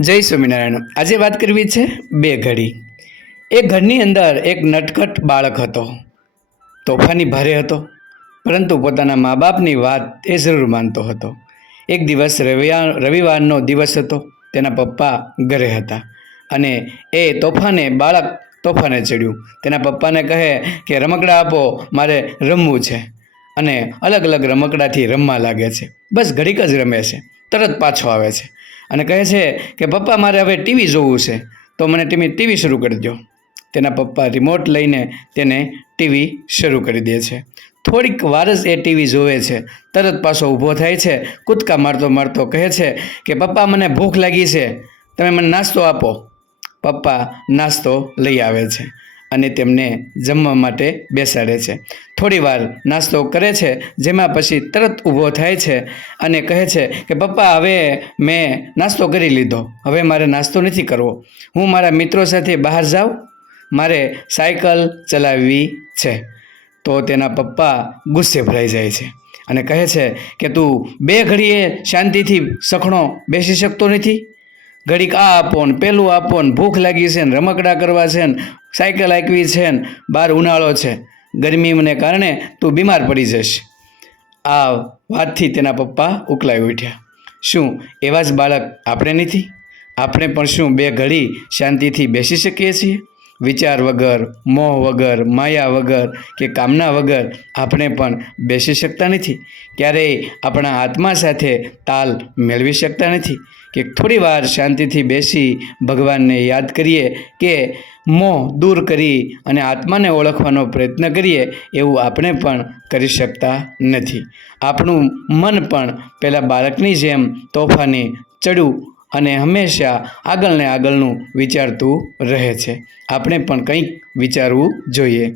જય સ્વામિનારાયણ. આજે વાત કરવી છે બે ઘડી. એ ઘરની અંદર એક નટખટ બાળક હતો. તોફાની ભારે હતો, પરંતુ પોતાના મા બાપની વાત એ જરૂર માનતો હતો. એક દિવસ રવિવાર, રવિવારનો દિવસ હતો, તેના પપ્પા ઘરે હતા અને એ તોફાને, બાળક તોફાને ચડ્યું. તેના પપ્પાને કહે કે, રમકડા આપો, મારે રમવું છે. અને અલગ અલગ રમકડાથી રમવા લાગે છે. બસ ઘડીક જ રમે છે. તરત પાછો આવે છે. અને કહે છે કે, પપ્પા, મારે હવે ટીવી જોવું છે. તો મને ટીવી ટીવી શરૂ કરી દો તેના પપ્પા રિમોટ લઈને તેને ટીવી શરૂ કરી દે છે. થોડીક વાર જ એ ટીવી જોવે છે. તરત પાછો ઊભો થાય છે. કૂદકા મારતો મારતો કહે છે કે, પપ્પા, મને ભૂખ લાગી છે. તમે મને નાસ્તો આપો. પપ્પા નાસ્તો લઈ આવે છે. અને તેમને જમવા માટે બેસાડે છે. થોડી વાર નાસ્તો કરે છે, જેમાં પછી તરત ઊભો થાય છે અને કહે છે કે, પપ્પા, હવે મેં નાસ્તો કરી લીધો. હવે મારે નાસ્તો નથી કરવો. હું મારા મિત્રો સાથે બહાર જાઉં. મારે સાયકલ ચલાવવી છે. તો તેના પપ્પા ગુસ્સે ભરાઈ જાય છે અને કહે છે કે, તું બે ઘડીએ શાંતિથી સખણો બેસી શકતો નથી? ઘડીક આ આપો ને પેલું આપો ને ભૂખ લાગી છે ને રમકડા કરવા છે ને સાયકલ આંકવી છે ને બહાર ઉનાળો છે. ગરમીને કારણે તું બીમાર પડી જઈશ. આ વાતથી તેના પપ્પા ઉકલાઈ ઉઠ્યા. શું એવા જ બાળક આપણે નથી? આપણે પણ શું બે ઘડી શાંતિથી બેસી શકીએ છીએ? વિચાર વગર, મોહ વગર, માયા વગર કે કામના વગર આપણે પણ બેસી શકતા નથી. ક્યારેય આપણા આત્મા સાથે તાલ મેળવી શકતા નથી. કે થોડી વાર શાંતિથી બેસી ભગવાનને યાદ કરીએ કે મોહ દૂર કરી અને આત્માને ઓળખવાનો પ્રયત્ન કરીએ એવું આપણે પણ કરી શકતા નથી. આપણું મન પણ પહેલાં બાળકની જેમ તોફાની ચડ્યું અને હંમેશા આગળ ને આગળનું વિચારતું રહે છે. આપણે પણ કંઈક વિચારવું જોઈએ.